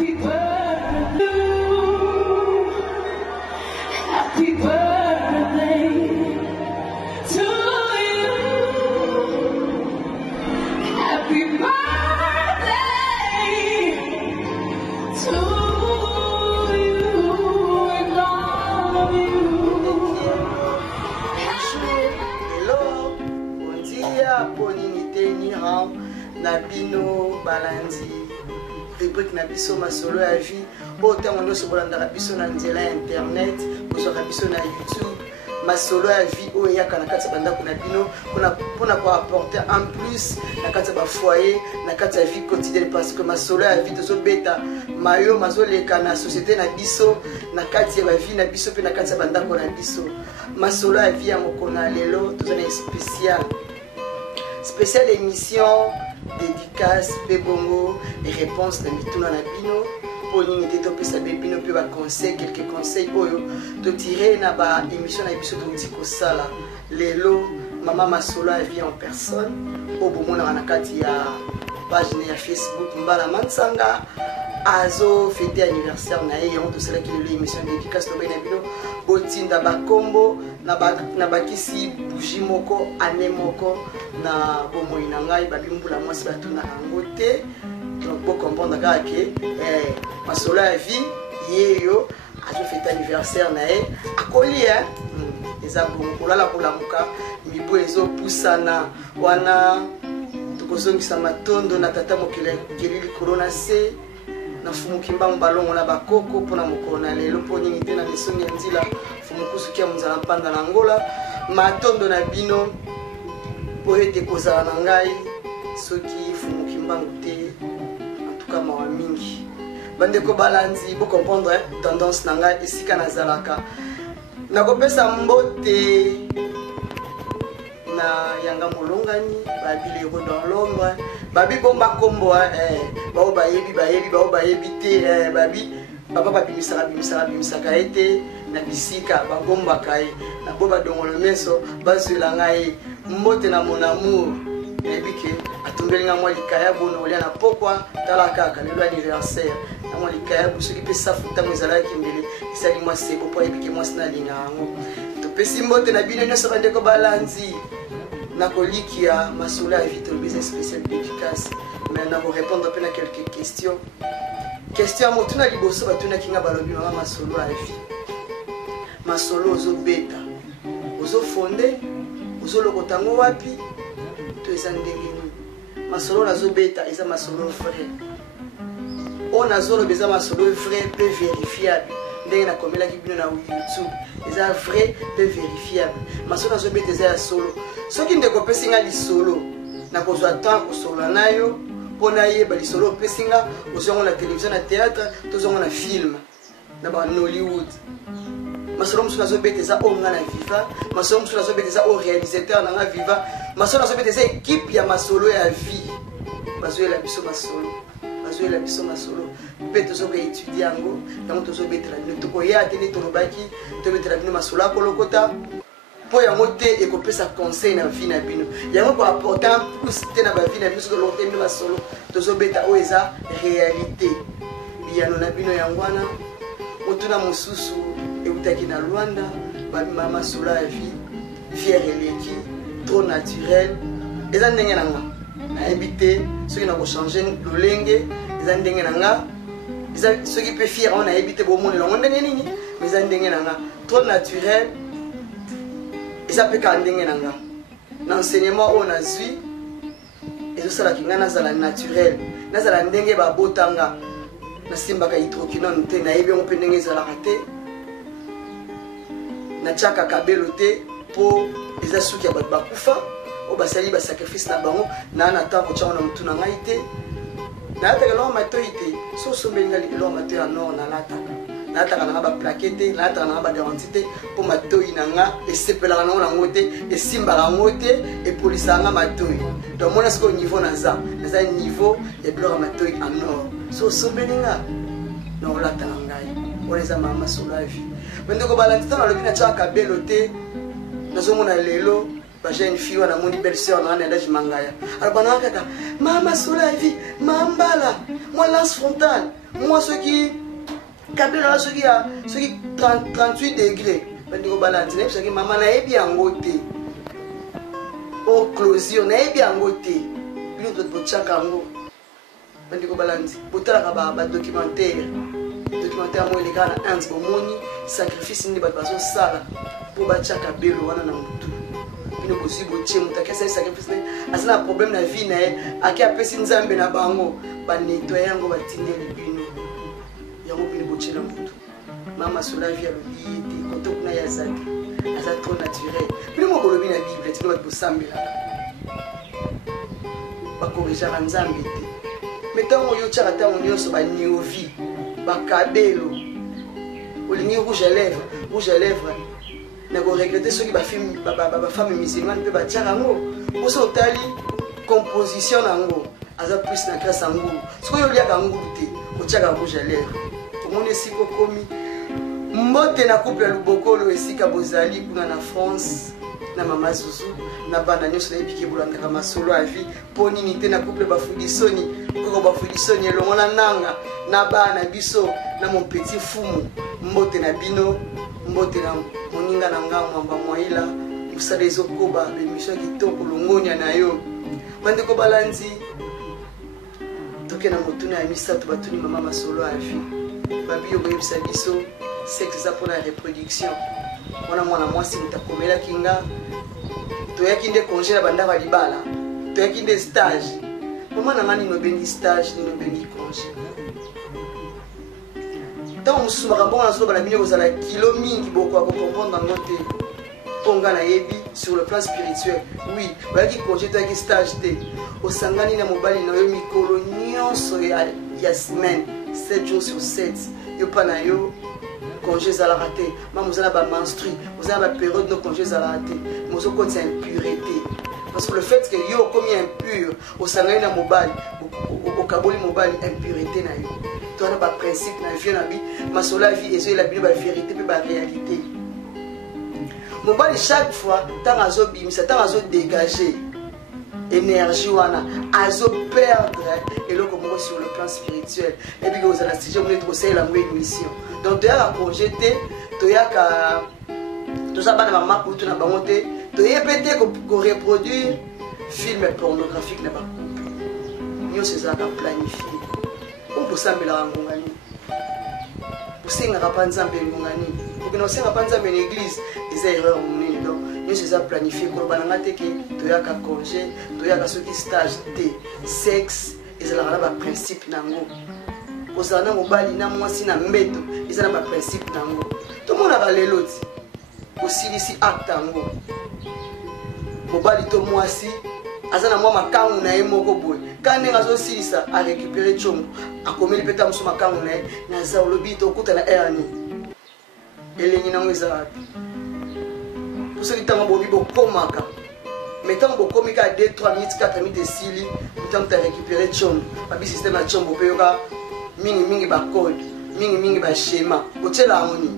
Happy birthday to you. Happy birthday to you. Happy birthday to you. I love you. Hello, bon dia, bonité, niran, nabino, balandi. Rubrique na biso masolo ya vie autant on se bolanda na biso na nzela internet bozo na biso na YouTube masolo ya vie oyo ya kana kati banda kuna bino pona ko apporter en plus na kati ba foyer na kati ya vie quotidienne parce que masolo ya vie tozo beta mayo mazoleka na société na biso na kati ya ba vie na biso pe na kati ya banda kuna biso masolo ya vie ya mokona lelo tozo na spécial émission dédicace, bébongo, et réponses de mituna na bino. Pour l'unité de pesa bébino peut ba conseil quelques conseils oyo de tirer na ba émission na biso de tiko sala. Lelo mama masolo a vie en personne. Au bout na kati ya page na Facebook mbala mansanga azo fêter anniversaire na ye on to sala ki le émission dédicace to bena bino. Botinda ba kombo na bakisi bougie moko ane moko na bomoi na ngai babimbula mwasi batuna yango te donc pour comprendre que masolo ya vie yeyo azo fêter anniversaire na ye akoli eza bon kolala kolamuka mibu ezo pusana wana tukozongisa matondo na tata mokele kelili corona se na fumuki mbangu balongo na bakoko pona mokona lelo poni ngite na lesoni ya nzila fumukusu kia muzala mpanda na ngola matondo na bino po ete kozala na ngai soki fumuki mbangu te en tout cas mawa mingi bandeko balanzi bo comprendre tendance na ngai esika nazalaka nakopesa mbote na yanga molongani babile ko dans l'ombre babi bomba kombo bao bayebi te babi papa babimisaka ete na bisika bagomba kai na boba dongolo meso bazwela ngai mbote na mon amour ebike atumbeli nga mwa likaya bono olia na pokwa tala kaka lelo anniversaire na mwa likaya busoki pe safuta mwezalaki mbele isali mwa sebo po ebike mwa sina linga yango topesi mbote na bino nyonso bandeko balanzi nakolikia masolo ya vie tolobisa spécial dédicace mais nako répondre un peu na quelques questions question motuna liboso batunaki nga balobi mama masolo ya vie masolo ozobeta ozofonde ozolokota ngo wapi to eza ndenge nini masolo nazobeta eza masolo vrai o nazoloba eza masolo vrai pe vérifiable ndenge nakomelaki bino na YouTube eza vrai pe vérifiable masolo nazobeta eza ya solo soki ndeko opesi nga lisolo nakozwa temps kosolola nayo mpona yeba lisolo opesi nga ozongo na télévision na théâtre tozongo na film na ba Nollywood masolo mosusu nazobeta eza oyo nga na viva masolo mosusu nazobeta eza oyo réalisateur na nga viva masolo nazobeta eza équipe ya masolo ya vie bazoyela biso masolo mpe tozoka étudie yango tozobetela bino tokoya te nde tolobaki tobetela bino masolo akolokota po yango te ekopesa conseil na vie na bino yango ko apporter plus te na ba vie na bino soki lokota bino masolo tozobeta oyo eza réalité biyano na bino yango wana motuna mosusu eutaki na Luanda babima masolo ya vie fière eleki trop naturel eza ndenge na nga nayebi te soki nakochange lolenge eza ndenge na nga eza soki mpe fière wana nayebi te bomonela yango ndenge nini mais eza ndenge na nga trop naturel eza mpe kaka ndenge na nga na enseignement oyo nazwi ezosalaki nga nazala naturel nazala ndenge babotanga nasimbaka hydroquinone te nayebi yango mpe ndenge ezalaka te natiaka kabelo te mpo eza suki ya bato bakufa oyo basali basacrifice na bango naa na temps kotyango na motu na ngai te nalataka eloko matoi te so osombeli nga eloko matoi ya nord nalataka nanga baplake te nalataka nanga bagaranti te mpo matoi na nga esepelaka nango nango te esimbaka yango te epolisaka nga matoi donc mona sikoyo niveau naza niveau ya biloko ya matoi en nord so osombeli nga na olataka ngai wana eza masolo ya vie me ndeko balandi ntango alobi natiaka kabelo te nazomona lelo j'ai une fille, on a mon belle soeur, on a un mangaya. Alors, on a kaka, maman sur la vie, mambala, moi lance frontale, moi ceux qui, Kabila, ceux qui 38 degrés. On dit au balance, parce que maman n'a bien ngoté. Au closure, n'a bien ngoté. Puis nous autres, chakango. On dit au balance, pour tout le documentaire. Documentaire, moi, les gars, un moni, sacrifice, ni pas besoin sala. Pour battre Kabila, on a un moutou. Nous aussi botier mutaka ça sacrifice asana problème na vie na aki apesi nzambe na bango ba nettoyer yango batinde libino yango bini botier na mutu mama sur la vie a l'obité koto kuna ya zaki asa trop naturel bino mo bolobi na bible tino ba bosambela ba corriger nzambe te metango yo tshaka tango nyonso ba niovi ba kabelo olingi rouge à lèvres na ko regretter ceux qui ba femme musulmane pe ba tcharango oso tali composition nango aza plus na grâce nango ce que yo lia kango te ko tchaka rouge à lèvres pour mon esiko komi mbote na couple lubokolo esika bozali kuna na France na mama Zuzu na bana nyonso na ebiki bolanda masolo a vie poni nité na couple ba fudisoni ko ba fudisoni elongo na nanga na bana biso na mon petit fumu mbote na bino mbote na moninga na ngango mamba moila musala ezokoba bemission kitoko longonia na yo bande ko balanzi toke na motuna ya misato batuni mama masolo a vie babi yo boyebisa biso sexe za pona reproduction wana mwana mwasi mutakomela kinga toyaki nde congé na banda balibala toyaki nde stage mama na ngani no bengi stage no bengi congé tant on se makambo na solo bana bino kozala kilo mingi boko à comprendre dans notre ponga na yebi sur le plan spirituel oui bayaki congé toyaki stage te osangani na mobali na yo mikolo nyonso ya semaine 7 jours sur 7 yo pa na yo congé za la raté maman vous avez ba menstru vous avez ba période de congé za la raté mozo compte c'est impureté parce que le fait que yo comme impur osangani na mobali okaboli mobali impureté na yo tu as pas principe na vie na bi masola vie et la Bible la vérité puis la réalité mobali chaque fois tant azo bimisa tant azo dégager énergie wana azo perdre et le comme sur le plan spirituel et puis vous allez sujet vous conseiller la bonne mission donc tu as projeté tu as tout ça bana mama pour tout na bangote tu as pété ko reproduire film pornographique na ba couple c'est ça qu'a planifié on peut sambela ngongani usengaka pa nzambe ngongani ukina usenga pa nzambe l'église des erreurs munene donc nous c'est ça planifié ko bananga teke to yaka congé to yaka soki stage de sexe ezala ba principe nango kozana mobali na mwasi na mbeto ezala ba principe nango to mona ba leloti osilisi acte nango mobali to mwasi azana mwa makangu na ye moko boye kane ngazo silisa a récupérer chombo akomeli peta musu makangu na ye na za olobi to kuta na erani elengi nango eza pour ceux qui t'ont bobi bokomaka mettons bokomika 2 3 minutes 4 minutes sili mutam ta récupérer chombo babi système ya chombo pe yoka mingi ba code mingi ba schéma otela amoni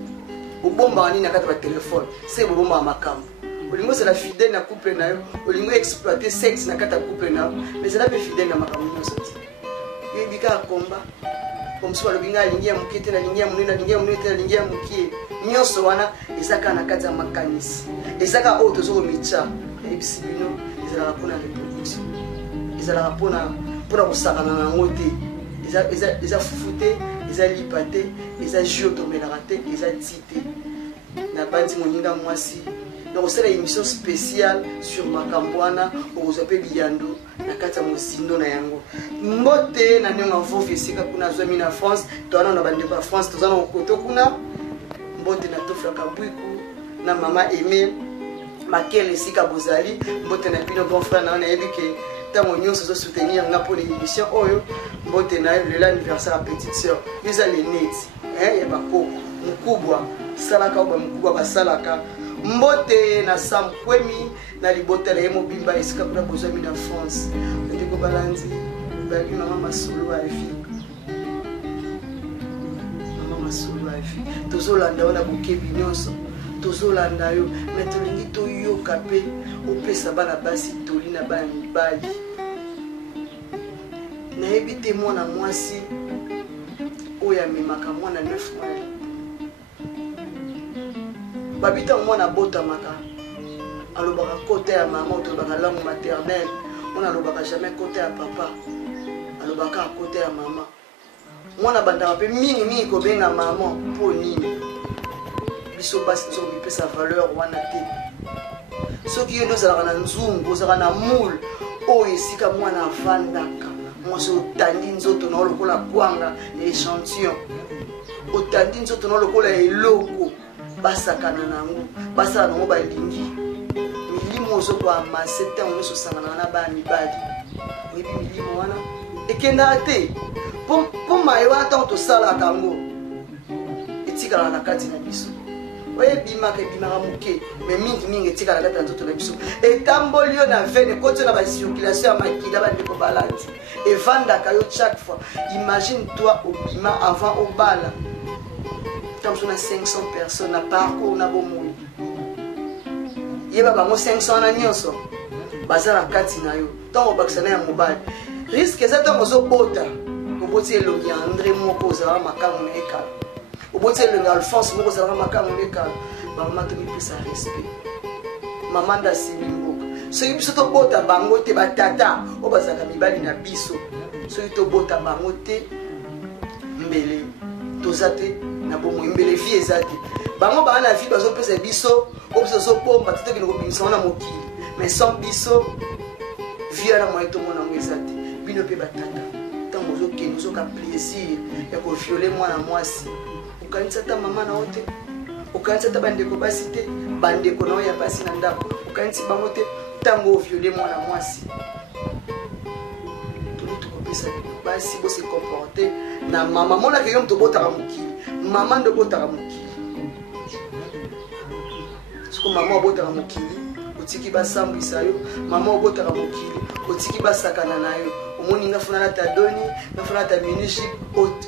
obomba ni na kata ba téléphone c'est bobomba makambo olingo c'est la fidèle na couple na yo olingo exploiter sexe na kata couple na mais c'est la plus fidèle na makambo nyonso ti bika komba comme soit le binga lingia mukete na lingia munena lingia munete na lingia mukie nyonso wana ezaka na kata makanisi ezaka auto zo micha ebisibino ezala pona reproduction ezala pona kusakana na ngote eza fufute eza lipate eza jiotomelaka eza tite na bandi moninga mwasi. Donc c'est une émission spéciale sur Makambwana au Zopé Biyando na kata mosindo na yango. Mbote na nyo ngavofi sika kuna zomi na France, toana na bande ba France, tozana okoto kuna. Mbote na tofla kabwiku na mama Aimé Makele sika bozali, mbote na bino grand frère na yebi ke tango nyonso zo soutenir nga pour l'émission oyo. Mbote na l'anniversaire à petite sœur. Yeza les net, ya bako mukubwa salaka ba mukubwa basalaka. Mbote na samkwemi na libota la yemo bimba esika kuna bozami na France. Ndiko balanzi baki mama masolo a vie. Mama masolo a vie. Tozolanda wana bokebi nyonso. Tozolanda yo, mais tolingi to yo luka pe opesa bana basi toli na bana mibali nayebi te mwana mwasi oyo amemaka mwana 9 mois babita mwana botamaka alobaka kote ya mama otolobaka langue maternelle mwana alobaka jamais kote ya papa alobaka kote ya mama mwana bandaka mpe mingi kobenga mama mpo nini biso basi biso bipesa valeur wana te soki yo nde ozalaka na nzungu ozalaka na moule oyo esika mwana avandaka mwasi otandi nzoto na lokola kwanga ya échantillon otandi nzoto na lokola eloko basakana nango basala nango balingi milimo ozokoamase ntango nyonso osanganaka na bana mibali oyebi milimo wana ekendaka te mpo maye wana ntango tosalaka yango etikalaka na kati na biso oyebimaka ebimaka moke me mingi etikala kati na nzoto na biso etamboli yo na vene koti yo na bacirculation ya makila bandeko balandi evandaka yo chaque fois imagine toi obima avant obala ntango so na 500 personnes na parcours na bomoi yeba bango 500 na nyonso baza na kati na yo ntango obakisa na ya mobali riske eza ntango ozobota oboti elongi ya andre moko ozalaka makambo na ekala oboti elongi ya alphonse moko ozalaka makambo na ekala bamama tomipesa respect mama ndasimi mboka soki biso tobota bango te batata oyo bazalaka mibali na biso soki tobota bango te mbele toza te na bomoi mbele vie eza te bango baa na vie bazopesa biso oyo biso tozobomba te tokende kobimisa ngo na mokili mais sans biso vie wana moye tomona ngo eza te bino mpe batata ntango ozokende ozoka plaisir ya koviole mwana mwasi okanisa ata mama na yo te okanisi ata bandeko basi te bandeko na oyo ya basi na ndako okanisi bango te ntango oviole mwana mwasi toni tokopesa basi bose comporte na mama monaka yo moto obotaka mokili mama nde obotaka mokili soko mama obotaka mokili otiki basambwisa yo mama obotaka mokili otiki basakana na yo omoni nga funa nata doni nga funa nata minushi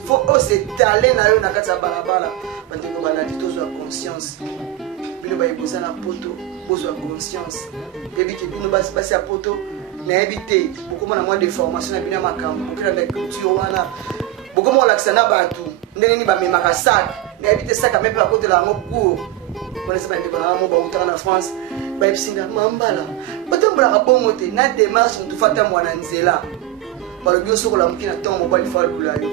fo osetale na yo na kati ya balabala bandeko balandi tozwa conscience bino bayeboza na poto bozwa conscience yebike bino basi ya poto nayebi te bokomona mwa déformation na bino ya makambo bokilanda culture wana bokomo olakisa na bato ndenge nini bamemaka sak nayebi te sak amepe bakotela yango cour bonese bandeko na bango bautaka na France bayebisinga mambala batambolaka bongo te na démarche motu fata mwana nzela balobi osokola moki na ntongo mobali fa lula yo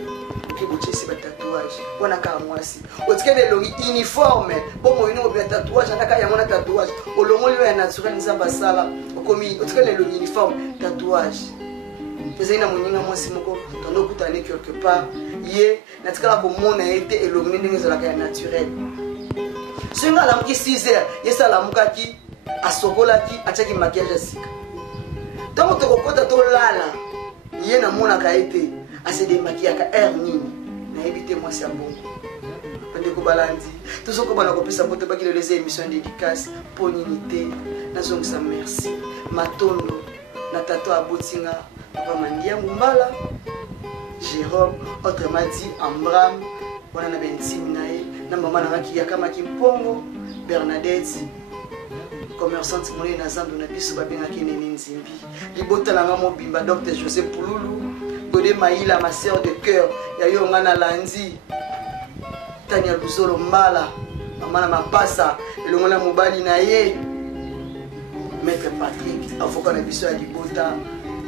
oke botiesi batatouage wana kaka mwasi otikende elongi uniforme bongo ino mobila tatouage andaka yango na tatouage olongoli yo ya naturel nzambe asala okomi otikende elongi uniforme tatouage ezali na moninga mwasi moko tondo okutane quelque part ye natikala komona ye te elongi ndenge ezalaka ya naturel soki nga alamuki 6 heures ye se alamukaki asokolaki atiaki maquillage asika ntango tokokota tolala ye namonaka ye te asedemakiaka aire nini nayebi te mwasi ya bongo bandeko balandi tozokobana kopesa mpo tobaki lelo eza émission dédicace mpo nini te nazongisa merci matondo na tato abotinga papa mandia ngumbala Jérôme autrement dit Ambram wana na bentimi na ye na mama nangaki yakamaki mpongo Bernadette commerçante monene na zando na biso babengaki nene nzimbi libota nanga mobimba Dr José Pululu Godé Maïla ma sœur de cœur ya yo ngana landi Tania Luzolo Mbala mama na mapasa elongo na mobali na ye Maître Patrick avocat na biso ya libota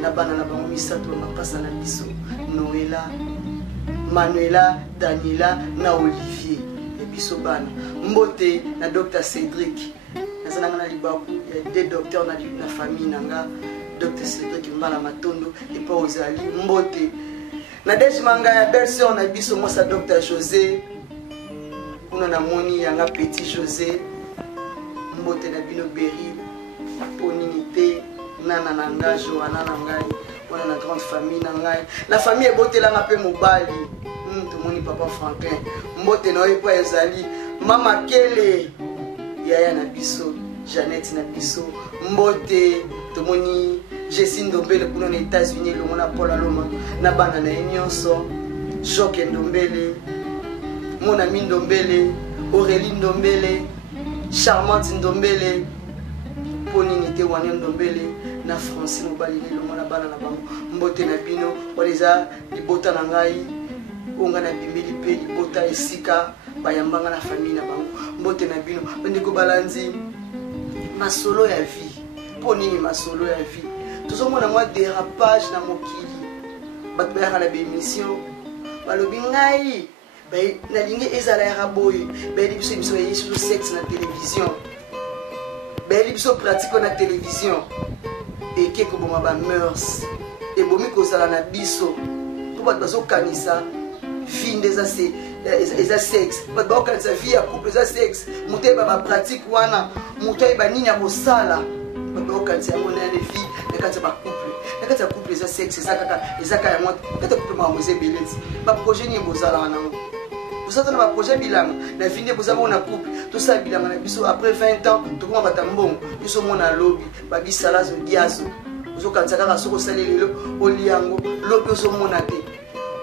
na bana na bango misato mapasa na biso Noëlla Manuela Daniela na Olivier et biso bana mbote na Dr Cédric nazananga na libaku ya deux docteurs na famille nanga Dr Cédric Mbala Matondo et pas ozali mbote na dejimanga ya belle sœur na biso mosa Dr José kuna na moni yanga petit José mbote na bino Berry poninité nana nanga Joana nangai wana na grande famille nangai la famille ebotelanga pe mobali tomoni papa Franklin mbote na oyo po ezali mama Kele yaya na biso Jeannette na biso mbote tomoni Jessie Ndombele kuna na États-Unis longo na Paul Aloma na bana na nyonso Joke Ndombele mon ami Ndombele Aurélie Ndombele Charmante Ndombele nini te wana ndombele na Francine mobali lelongo na bana na bango mbote na bino waliza libota na ngai onga na bimbeli pe libota esika bayambanga na famille na bango mbote na bino bandeko balanzi masolo ya vie po nini masolo ya vie tozomona mwa dérapage na mokili bato bayaka na bémission balobi ngai nalingi ezala yaka boye bayeli biso émission bayeli biso sexe na télévision bayeli biso pratique na télévision eke koboma bameurs ebomi kozala na biso mpo bato bazokanisa vie nde eza sexe bato bazokanisa vie ya couple eza sexe moto ayeba bapratique wana moto ayeba nini ya kosala bato bazokanisa yango nayane vie na kati ya bacouple na kati ya couple eza sexe eza kaka yango kati ya couple makambo eza ebele ti baprojet nini bozalaka nango bozala na baprojet bilanga na vie nde bozala bongo na couple tosala bilanga na biso après 20 ans tokoma bata mbongo biso mona lobi babisalazo diazo ozokanisa kaka soki osali lelo oliango lobi ozomona te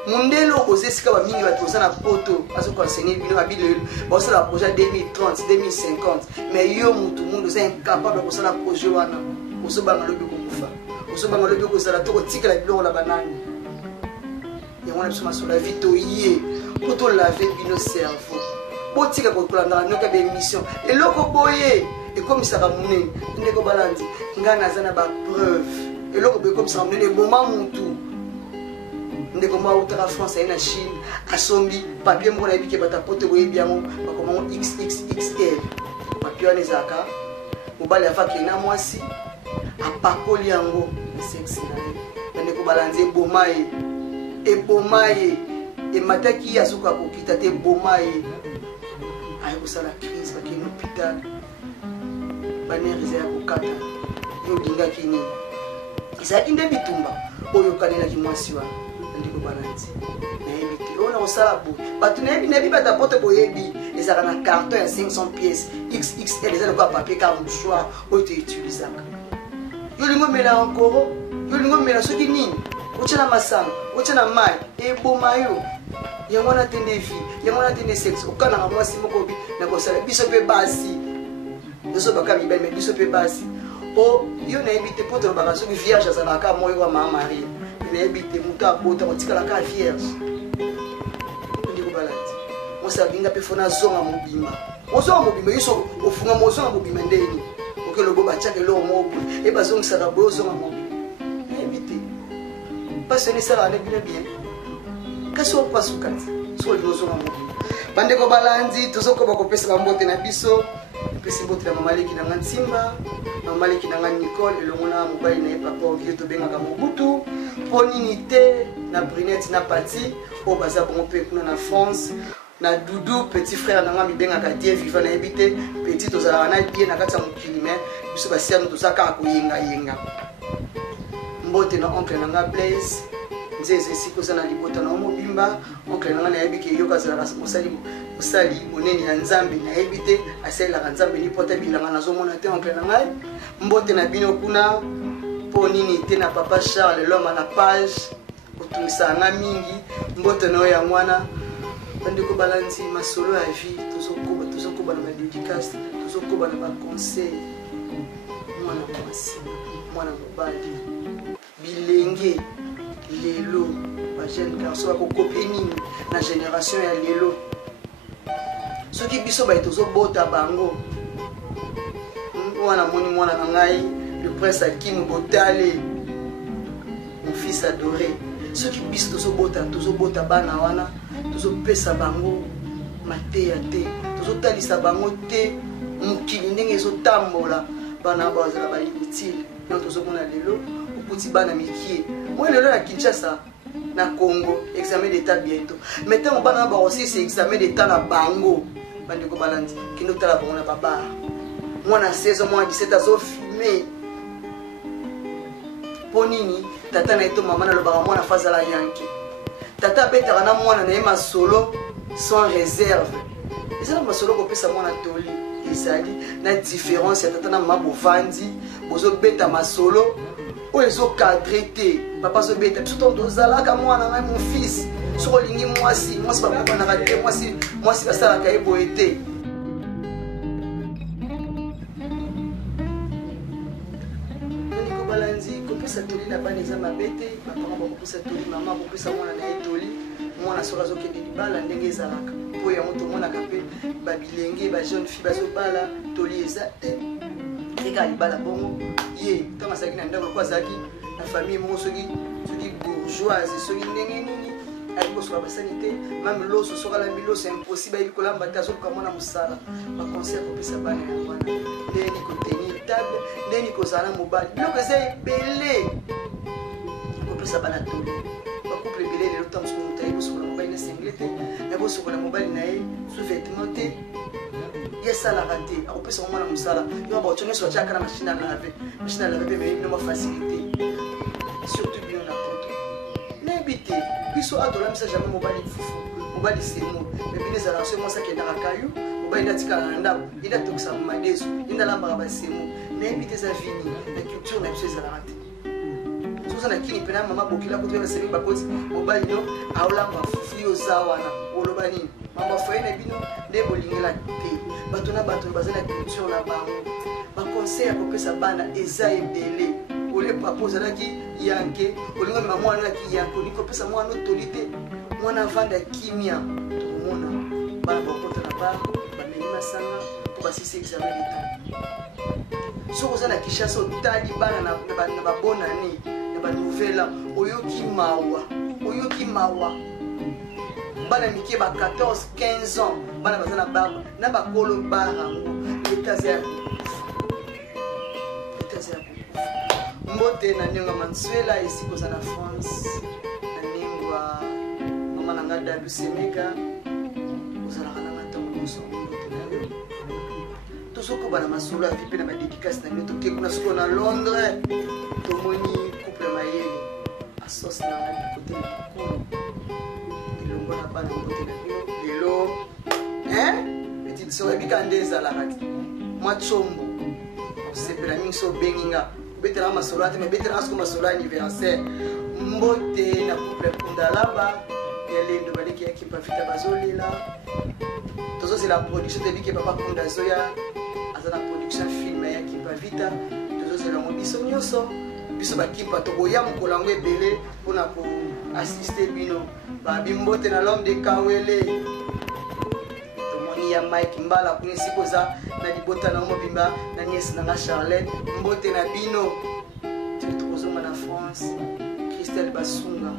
mundelo oza esika bamingi bato oza na poto azokonsenye bino babi lelo baosala projet 2030 2050 mais yo mutu mundu oza incapable kosala projet wana ozobanga lobi kokufa ozobanga lobi kozala to kotikala biloko na banani yango na biso masolo ya vie toye po tolave bino cerveau botika kolandaka noka baémission eloko boye ekomisaka monene ndeko balandi ngai naza na bapreuve eloko boye ekomisaka monene eboma mutu ndeko mwa autaka France aye na Chine asombi papier moko nayebi ke batapote boyebi yango bakomango XXXL papier wana ezalaka mobali afaki na mwasi apakoli yango na sexe na ye ndeko balandi eboma ye emataki azoka kokita te eboma ye aye kosala crise bakeni hôpital banere eza ya kokata yo olingaki nini ezalaki nde bitumba oyo okanelaki mwasi wana ndeko balandi nayebi te oyo na kosala boye bato nayebi batapote boyebi ezalaka na carton ya 500 pièces XXL eza lokola papier ka mouchoir oyo toutilisaka yo olingi omela ankoro yo olingi omela soki nini otya na masanga otya na mai eboma yo yango wana te nde vie yango wana te nde sexe okanaka mwasi moko obi na kosala biso mpe basi biso baka mibali me biso mpe basi o yo nayebi te mpo tolobaka soki vierge azalaka moyo wa mama marie nayebi te moto abota kotikalaka vierge ndeko balandi mwasi alinga mpe fona azonga mobimba ozonga mobimba yiso ofunga mozonga mobimba ndeni okelobo batiaka eloko moko boye e bazongisaka boye ozonga mobimba nayebi te passion esalaka ne bino bien kasi opasuka te soki olingi ozonga mobimba bandeko balandi tozokoba kopesa bambote na biso epesi mbote na mama leki na nga ntimba na mama leki na nga nicole elongo na mobali na ye papa ovie tobengaka mobutu mpo nini te na brunette na pati oyo baza bongo mpe kuna na France na dudu petit frère na nga mibengaka die viva nayebi te petit tozalaka na ye na kati ya mokili me biso basiano toza kaka koyengayenga mbote na oncle na nga blaise nzeze esika oza na libota na mobimba oncle na nga nayebi ke yoka azalaka mosali monene ya nzambe nayebi te asalelaka nzambe lipota bilanga nazomona te oncle na ngai mbote na bino kuna mpo nini te na papa Charles loma na page otungisaka nga mingi mbote na oyo ya mwana bandeko balandi masolo ya vie tozokoba na badédicace tozokoba na baconseil mwana mwasi mwana mobali bilenge lelo bajeune garçon bakokopie nini na génération ya lelo soki biso baye tozobota bango wana moni mwana na ngai le prince Hakim Botale mon fils adoré soki biso tozobota bana wana tozopesa bango mateya te tozotalisa bango te mokili ndenge ezotambola bana bazala bainutile yo tozomona lelo okuti bana mikie moi lelo na Kinshasa na Congo examen d'état bientôt mais ntango bana baosisa examen d'état na bango bandeko balandi kende otala bango na babara mwana 16 mwana 17 azofilme mpo nini tata na ye to mama nalobaka mwana fa azala yanke tata abetaka na mwana na ye masolo sans réserve ezala masolo kopesa mwana toli ezali na différence ya tata na mama bovandi bozobeta masolo oyo ezokadre te papa azobeta biso to tozalaka mwana ngai mon fils soki olingi mwasi bakobanaka te mwasi basalaka ye boye te na bana eza mabete bapanga bakopesa toli mama akopesa mwana na ye toli mwana soki azokende libala ndenge ezalaka mpo yango tomonaka mpe babilenge bajeune fille bazobala toli eza te eka libala bongo ye ntango azalaki na ndako loko azalaki na famille moko soki bourgeoise soki ndenge nini ayeli kosoka basani te mame loso soki alambi loso impossible ayebi kolamba te azoluka mwana mosala baconseil akopesa bana ya wana ndeni kotenir table ndeni kozala na mobali biloko eza ebele kopesa bana toli bacouple ebele lelo ntango soki moto ayebi kosokola mobali na sengle te ayebi kosokola mobali na ye sous-vêtement te ye esalaka te akopesa mwana mosala yo bato nyonso batiaka na machine à lave mpe meyebino bafacilité surtout bino na poto nayebi te biso atolamisa jamais mobali fufu mobali semo mebino ezalaka so mwasi akendaka kayu mobali nde atikala na ndako ye nde atokisa madeso ye nde alambaka basemo nayebi te eza vini na culture na biso ezalaka te soza na kini mpena mama bokila koto basemi bakoti mobali no aolamba fufu yo oza wana oloba nini mama foye na bino nde bolingela te bato na bato baza na culture na bango baconseil ya kopesa bana eza ebele ole papa ozalaki yanke olinga mema mwana olaki yanke olingi kopesa mwana otoli te mwana avanda kimia tokomona bana bakota na ba bameli masanga mpo basisi examen d'etat soki oza na kishasa otali bana na babonane na banouvela oyoki mawa bana mike ba 14 15 ans bana baza na barba na bakolo barango letaza ya mbote na ndenge mansuela esi koza na France na ndenge mama na nga dalu semeka ozalaka nanga ntango nyonso mbote na yo tozokoba na masolo ya vi mpe na badédicace na bino toke kuna soko na Londres tomoni couple mayele asosi nanga bikote na bikolo elongo na bana mbote na bino lelo petite sœur ebika nde ezalaka te mwa tsombo osepela mingi so obengi nga betela masolo ate me betela soko masolo anniversaire mbote na couple kundalaba elendo baleki yaki pavita bazolela tozozela production tebiki papa kunda zoya aza na production film yaki pavita tozozela ngo biso nyonso biso bakipa tokoya mokolo yango ebele mpona koassiste bino babimbote na l'homme de kawele tomoni ya Mike Mbala kuna esikoza na libota na mobimba na niese nanga Charlotte mbote na bino tokozonga na France Christelle Basunga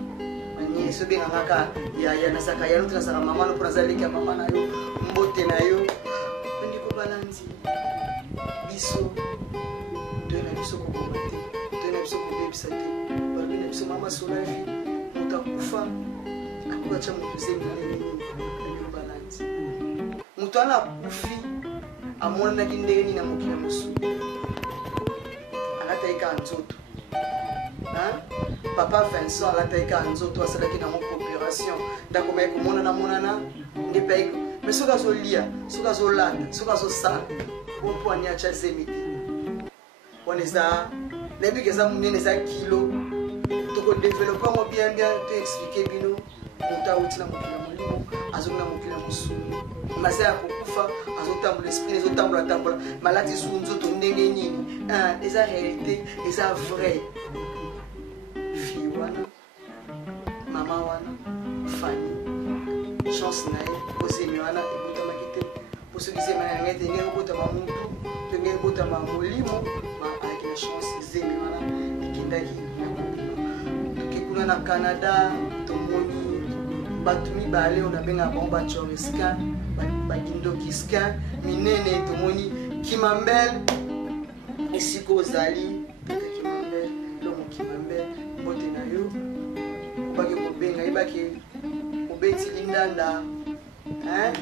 maniese obengangaka yaya nazaka yalo te nazaka mama no mpo nazaleki ya mama na yo mbote na yo ndiko balandi biso toye na biso kokoma te toye na biso kobebisa te balobi na biso mama solavi moto akufa akokatia moto zemi na nini ndiko balandi moto wana akufi amonaki ndenge nini na mokili mosusu alataika nzoto papa Vincent alataika nzoto asalaki nango coopération ndako mai komonana nde mpe mais soki azolia soki azolanda soki azosala mpo ani atya zemi te wana eza nayebiki eza monene eza kilo tokodevelope yango bien toexplike bino moto awuti na mokili ya molimo azongi na mokili ya mosuni masa ya kokufa azotambola esprit ezotambola malati esuku nzoto ndenge nini eza réalité eza vrai fille wana mama wana fani chance na ye posemi wana ebotamaki te po soki zemi na ngai te ngei ebotama mutu to ngei ebotama molimo ayaki na chance zemi wana ekendaki na mobino toke kuna na Canada tomoni bato mibale oyo nabengaka bango bachoriskin bakindokiskin minene tomoni Kimambele esika ozali tata Kimambele lomo Kimambele mbote na yo obaki kobenga yebaki obeti lindanda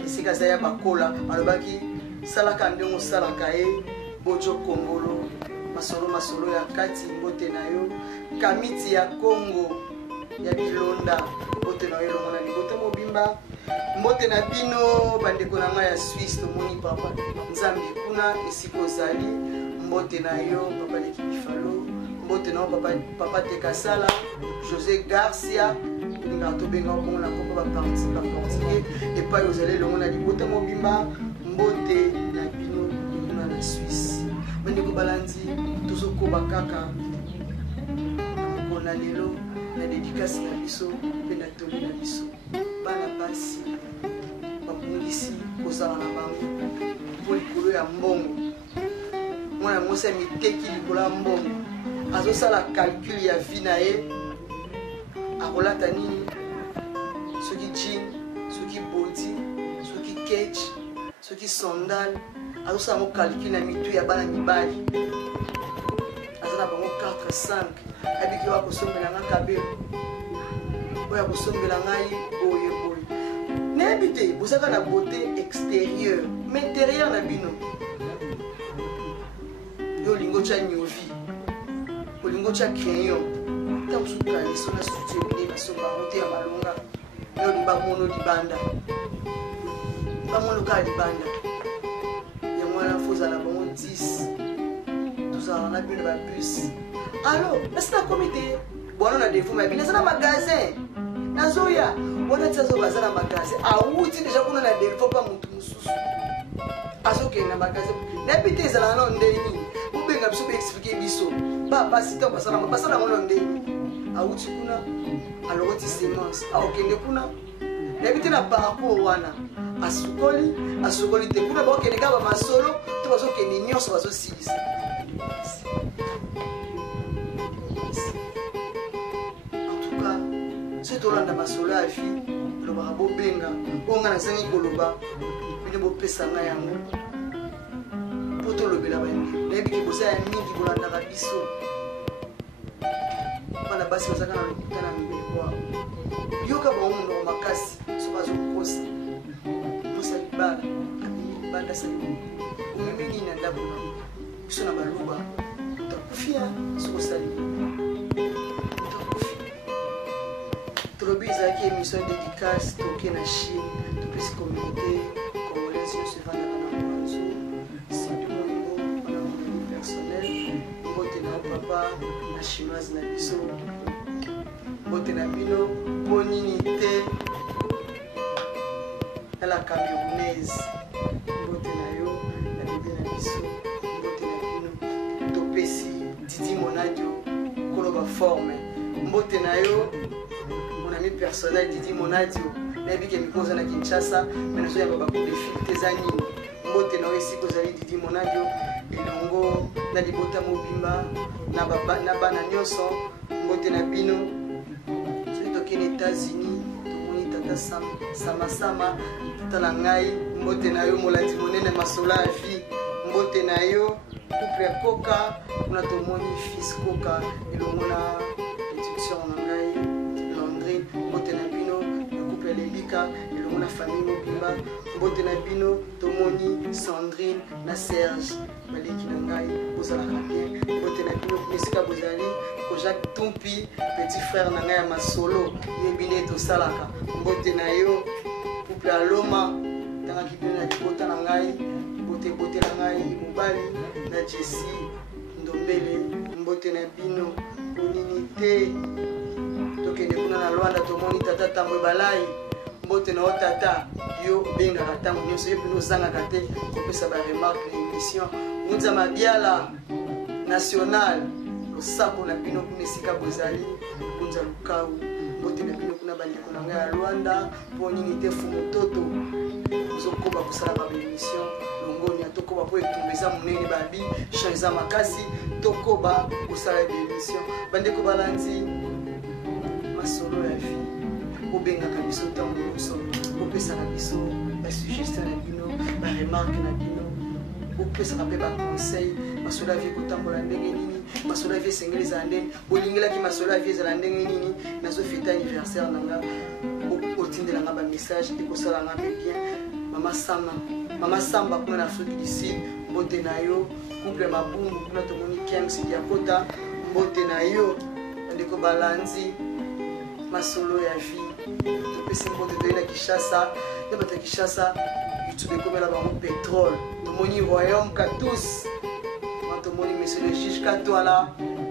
esika za ya bakola alobaki salaka ndenge osalaka ye bojo kongolo masolo ya kati mbote na yo kamiti ya Congo ya bilonda mbote na yo elongo na libota mobimba mbote na bino bandeko na ngai ya Suisse tomoni papa nzambe kuna esika ozali mbote na yo papa leki bifalo mbote na yo papa tekasala José Garcia olinga tobenga bongo na kombo bapartier epai ozali elongo na libota mobimba mbote na bino kuna na Suisse bandeko balandi tozokoba kaka na lelo na dédicace na biso pe na toli na biso bana basi babungisi kozala na bango mpo likolo ya mbongo mwana mwasi ya miteki likolo ya mbongo azosala calcul ya vie na ye akolata nini soki jean soki bodi soki ketch soki sandal azosala ngo calcul na mitu ya bana mibali aza na bango 4-5 abiki wa kosombela nga kabelo oyo akosombela ngai boye boye nayebi te bozaka na beauté extérieure mais intérieur na bino yo olingi otya nyovi olingi otya crayon ntango sukala liso na suti ebele basombango te ya malonga yo olingi bamono libanda bamono kaka libanda yango wana fo ozala bango 10 tozala na bino babus alo nasi nakomi te bwana na defo ya bino aza na magasin nazoya wana ti azoba aza na magasin awuti deja kuna na defo mpa motu mosusu azokende na magasin nayebi te ezalaka na ndeni obenga biso baexplike biso bapasi ntango basala yango na ndeni awuti kuna alokoti semence aokende kuna nayebi te na parcours wana asukoli te kuna bakokende kaka bamasolo to bazokende nyonso bazosilisa soki tolanda masolo ya vi olobaka bobenga oyo nga nazangi koloba bino bopesa ngai yango mpo tolobela bandeko nayebiki boza ya mingi bolandaka biso bana basi bazaka na lokuta na mibeko awo yoka bango monoko makasi soki azokosa posa libala amemi libanda sali omemi nini na ndako nango biso na baluba takufia soki osali tolobi ezalaki émission dédicace toke na Chine topesi communauté congolaise nyonso evandaka na mwanzo sidu moingo wana monani personnel mbote na papa na chinoise na biso mbote na bino mpo nini te na la camerounaise mbote na yo na bebe na biso mbote na bino topesi Didi Monadio koloba forme mbote na yo ami personnel Didi Monadio nayebiki mikoza na Kinshasa mais nazoyamba bakupe filtre eza nini mbote na oyo esika ozali Didi Monadio elongo na libota mobimba na bana nyonso mbote na bino soki tokende États-Unis tomoni tata samasama tata na ngai mbote na yo molandi monene masolo ya vie mbote na yo couple ya koka kuna tomoni fils koka elongo na étudiant na ngai mbote na bino na couple lelika elongo na famille mobimba mbote na bino tomoni Sandrine na Serge baleki na ngai bozalaka bien mbote na bino kuna esika bozali ko Jacques Tumpi petit frère na ngai ya masolo yebi nde tosalaka mbote na yo couple aloma tangaki bino na libota na ngai bote na ngai mobali na Jessie Ndombele mbote na bino onini te tokende kuna na Rwanda tomoni tata tambo balai mbote na otata yo bengaka ntango nyonso yo mpena ozangaka te kopesa baremarke na émission ngunza mabiala national losako na bino kuna esika bozali ngunza lukau mbote na bino kuna bandeko na ngai ya Rwanda mpo nini te fumototo ozokoba kosalaka baémission longoni tokoba mpo etumba eza monene babi champ eza makasi tokoba kosala baémission bandeko balandi masolo ya vie obengaka biso ntango nyonso opesaka biso basuggestion na bino baremarke na bino opesaka mpe baconseil masolo ya vie kotambola ndenge nini masolo ya vie esengeli ezala ndenge bolingelaki masolo ya vie ezala ndenge nini nazofete anniversaire na nga otindelanga bamessage ekosalanga mpe bien mama samba kuna na Afrique du Sud mbote na yo couple mabungu kuna tomoni Kings Diakota mbote na yo ndeko balanzi masolo ya vie topesi mbote toye na Kinshasa nde bato ya Kinshasa YouTube ekomela bango pétrole tomoni royaume katus tomoni monsieur le juge Katwala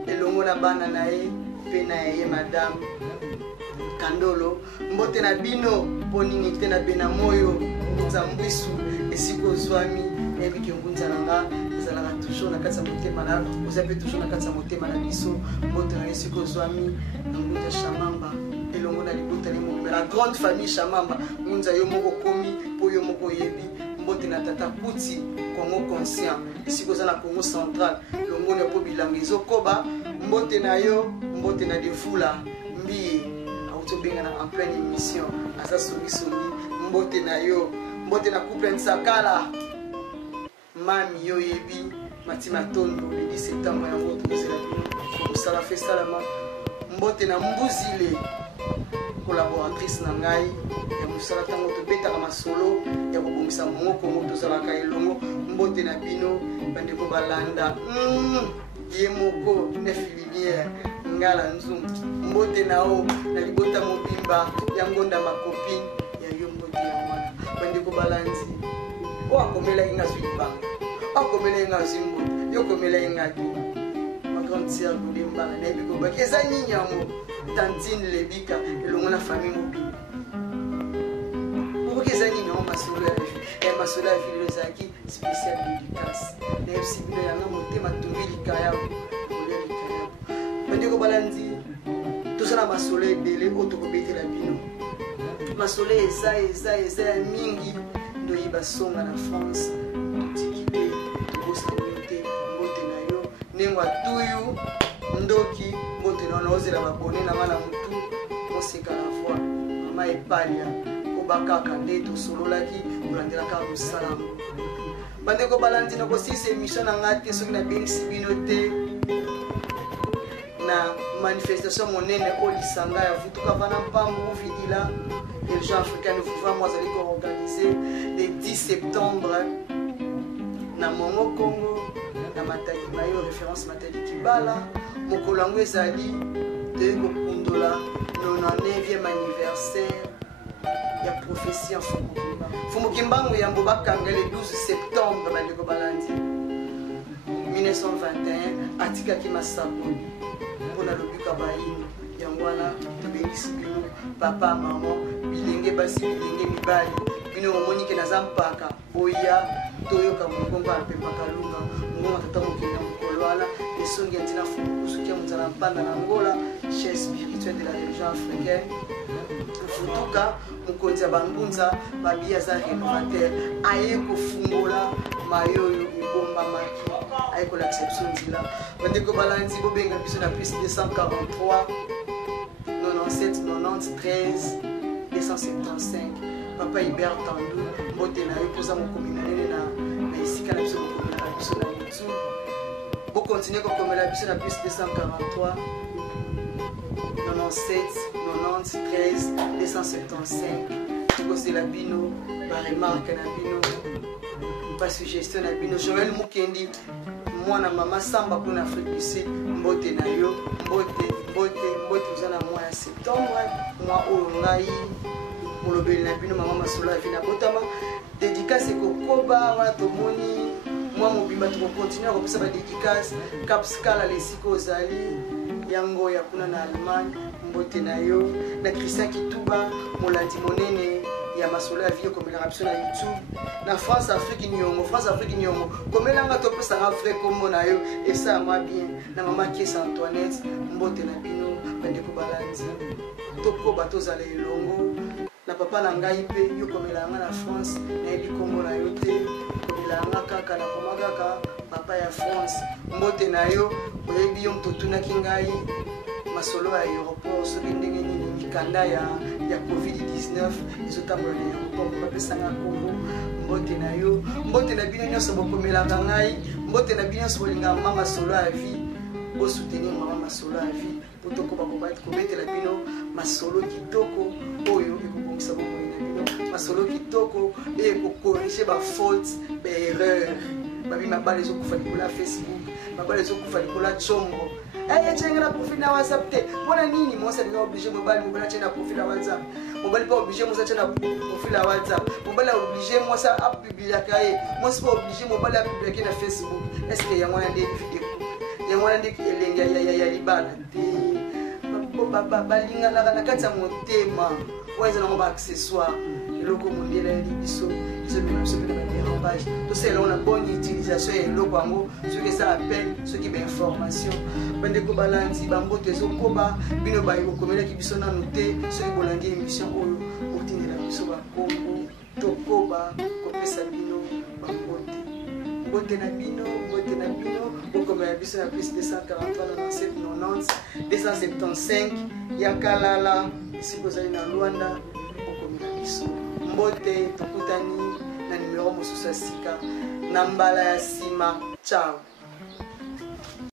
elongo na bana na ye mpe na ye madame Kandolo mbote na bino mpo nini te na bena moyo ngunza mbwisu esika ozwami nayebiki ngunza na nga ezalaka toujours na kati ya motema na oza mpe toujours na kati ya motema na biso mbote na ye sikoyo ozwami na ngunza Shamamba elongo na libota ne mobimba la grande famille Shamamba ngunza yo moko komi mpo yo moko oyebi mbote na tata Kuti Congo conscient esika oza na Congo central longoni mpo bilanga ezokoba mbote na yo mbote na defula mbiye autobengana en pleine émission aza songisongi mbote na yo mbote na couple Nsakala mami yo yebi Matima Tondo le 10 septembre yango tozela kosala fe salama mbote na Mbuzile collaboratrice na ngai ya mosala ntango tobetaka masolo ya kobongisa mongo Kongo tozalaka elongo mbote na bino bandeko balanda ye moko ne filinière ngala nzungu mbote na o na libota mobimba ya ngonda makopine ya yo mbote ya mwana bandeko balanzi o akomela inga zwibanga akomela inga zimbo yo komela inga ma grande sœur Lulimbanga na biko bakeza nyinyango tantine lebika elongo na famille mobimba bakeza nyinyango masolo ya masolo ya ville zaki spécial dédicace na FC bino yanga motema tumbili kaya bandeko balanzi tozala masolo ebele oyo tokobetela bino masolo eza ya mingi ndoyiba songa na France totiki te tokosana te mbote na yo ndenge atuyu ndoki mbote na wana ozela babone na ngana motu moseka na voi mama epalia obakaka nde tosololaki kolandelaka mosalamu bandeko balanzi na kosisa émission na nga te soki nabengisi bino te na manifestation monene oyo lisanga ya vutuka vana mpambu vidila les gens africains ne pouvaient moi aller organiser le 10 septembre na Mongo Congo na Matadi Mayo référence Matadi Kibala mokolo yango ezali de kokundola 99e anniversaire ya prophétie en Fumu Kimbangu yambo bakanga le 12 septembre bandeko balandi 1921 atika kimasabo mpona lobika bayino yango wana tobengisi bino papa mama bilenge basi bilenge mibali bino omonike naza mpaka oya toyoka mongongo apempaka lunga mongongo tata mokenda mokolo wana esongi ya ntina fukusuki ya mozala mpanda na ngola chef spirituel de la religion africaine futuka mokonzi ya bangunza babi aza rénovateur aye kofungola mayoyo ebombamaki aye kolakisa biso nzela bandeko balanzi bobenga biso na plus 243 97 90 13 275 papa Hubert Tandu mbote na yo poza mokomi monene na esika na biso bokomela biso na YouTube bokontinue kokomela biso na plus 243 97 90 13 275 tokosela bino baremarke na bino basuggestion na bino Joël Mukendi mwana mama samba mpona Afrique du Sud mbote na yo mbote oza na mois ya septembre mois oyo ngai molobeli na bino mama masolo ya vi na botama dédicace ekokoba wana tomoni mwa mobimba tokokontinue kopesa badédicace capskala lesika ozali yango ya kuna na Allemagne mbote na yo na Christian Kituba molandi monene ya masolo ya vie komelaka biso na YouTube na France Afrique Nyongo komelanga topesanga vrai kombo na yo esa mwa bien na mama Kiesa Antoinette mbote na bino bandeko balanzi tokoba tozala elongo na papa na ngai mpe yo komelanga na France nayebi kombo na yo te komelanga kaka na koma kaka papa ya France mbote na yo oyebi yo mototunaki ngai masolo ya aéroport soki ndenge nini mikanda ya COVID-19 ezotambola na aéroport bapesanga kombo mbote na yo mbote na bino nyonso bokomelaka ngai mbote na bino nyonso bolingaka mama masolo ya vie bosoutenir mama masolo ya vie po tokoba kobetela bino masolo kitoko oyo ekobongisa bomoi na bino masolo kitoko ekokorrige bafaute baerreur babi mabala ezokufa likolo ya Facebook mabala ezokufa likolo ya tshombo etienge na profil na WhatsApp te mpona nini mwasi alinga oblige mobali atie na profil ya WhatsApp mobali mpe oblige mwasi atie na profil ya WhatsApp mobali oblige mwasi apubliaka ye mwasi mpe oblige mobali apubliake na Facebook eske yango wana nde video yango wana nde elenge ya libala te balinganaka na kati ya motema oyo eza nango baaccessoire eloko mondele ya libiso ezomema biso mpena badérapage tosala na bonne utilisation ya eloko yango soki eza appel soki bainformation bandeko balandi bamboto ezokoba bino bakomelaki biso nanu te soki bolandi émission oyo botindela biso bakombo tokoba kopesa bino bambote mbote na bino bokomela biso na plus 243 97 90 275 ya kalala esika ozali na Luanda bokomela biso mbote tokutani na numero mosusu ya sika na mbala ya nsima. Ciao.